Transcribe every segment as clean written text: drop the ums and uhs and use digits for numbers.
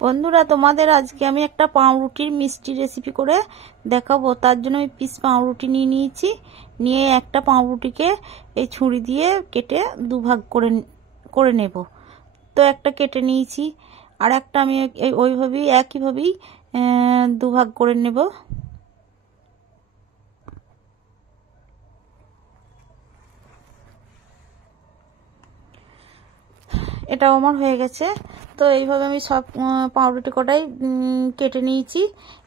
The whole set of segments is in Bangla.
বন্ধুরা, তোমাদের আজকে আমি একটা পাউরুটির মিষ্টি রেসিপি করে দেখাবো। তার জন্য আমি পিস পাউরুটি নিয়ে নিয়েছি। নিয়ে একটা পাউরুটিকে এই ছুরি দিয়ে কেটে দুভাগ করে নেব। তো একটা কেটে নিয়েছি, আর একটা আমি ওইভাবেই একইভাবেই দুভাগ করে নেব। এটাও আমার হয়ে গেছে। তো এইভাবে আমি সব পাউরুটি কটাই কেটে নিয়েছি।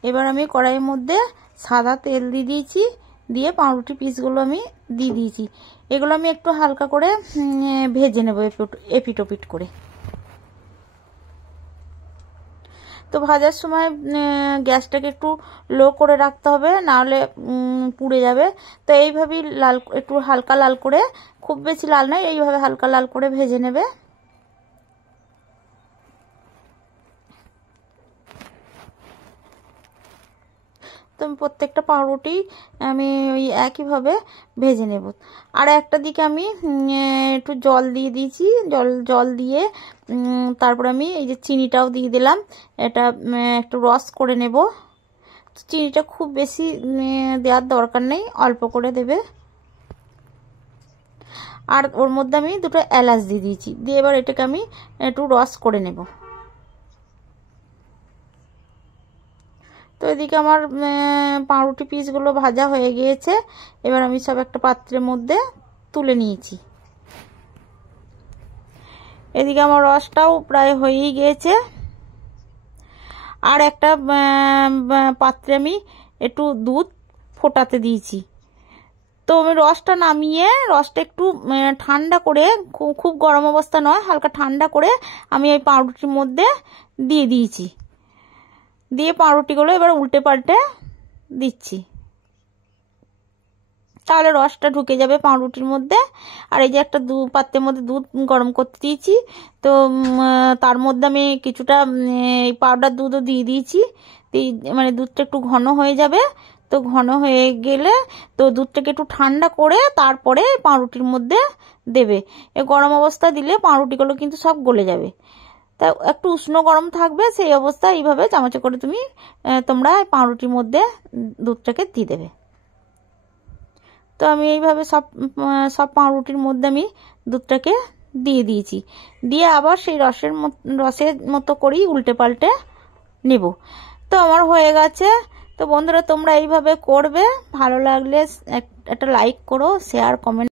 এবার আমি কড়াইয়ের মধ্যে সাদা তেল দিয়ে দিয়েছি, দিয়ে পাউরুটি পিসগুলো আমি দিয়ে দিয়েছি। এগুলো আমি একটু হালকা করে ভেজে নেব এপিট ওপিট করে। তো ভাজার সময় গ্যাসটাকে একটু লো করে রাখতে হবে, নাহলে পুড়ে যাবে। তো এইভাবেই একটু হালকা লাল করে, খুব বেশি লাল নয়, এইভাবে হালকা লাল করে ভেজে নেবে। তো প্রত্যেকটা পাউরুটি আমি ওই একইভাবে ভেজে নেব। আর একটা দিকে আমি একটু জল দিয়ে দিয়েছি। জল দিয়ে তারপর আমি এই যে চিনিটাও দিয়ে দিলাম। এটা একটু রস করে নেব। চিনিটা খুব বেশি দেওয়ার দরকার নেই, অল্প করে দেবে। আর ওর মধ্যে আমি দুটো এলাচ দিয়ে দিয়েছি। দিয়ে এবার এটাকে আমি একটু রস করে নেব। তো এদিকে আমার পাউরুটি পিসগুলো ভাজা হয়ে গিয়েছে। এবার আমি সব একটা পাত্রের মধ্যে তুলে নিয়েছি। এদিকে আমার রসটাও প্রায় হয়েই গিয়েছে। আর একটা পাত্রে আমি একটু দুধ ফোটাতে দিয়েছি। তো আমি রসটা নামিয়ে, রসটা একটু ঠান্ডা করে, খুব গরম অবস্থা নয়, হালকা ঠান্ডা করে আমি এই পাউরুটির মধ্যে দিয়ে দিয়েছি। দিয়ে পাউরুটিগুলো এবার উল্টে পাল্টে দিচ্ছি, তাহলে রসটা ঢুকে যাবে পাউরুটির মধ্যে। আর এই যে একটা পাত্রের মধ্যে দুধ গরম করতে দিয়েছি, তো তার মধ্যে আমি কিছুটা পাউডার দুধও দিয়ে দিয়েছি। মানে দুধটা একটু ঘন হয়ে যাবে। তো ঘন হয়ে গেলে তো দুধটাকে একটু ঠান্ডা করে তারপরে পাউরুটির মধ্যে দেবে। এই গরম অবস্থা দিলে পাউরুটিগুলো কিন্তু সব গলে যাবে। তা একটু উষ্ণ গরম থাকবে, সেই অবস্থায় এইভাবে চামচে করে তোমরা পাউরুটির মধ্যে দুধটাকে দিয়ে দেবে। তো আমি এইভাবে সব পাউরুটির মধ্যে আমি দুধটাকে দিয়ে দিয়েছি। দিয়ে আবার সেই রসের মতো করেই উল্টে পাল্টে নেব। তো আমার হয়ে গেছে। তো বন্ধুরা, তোমরা এইভাবে করবে। ভালো লাগলে একটা লাইক করো, শেয়ার, কমেন্ট।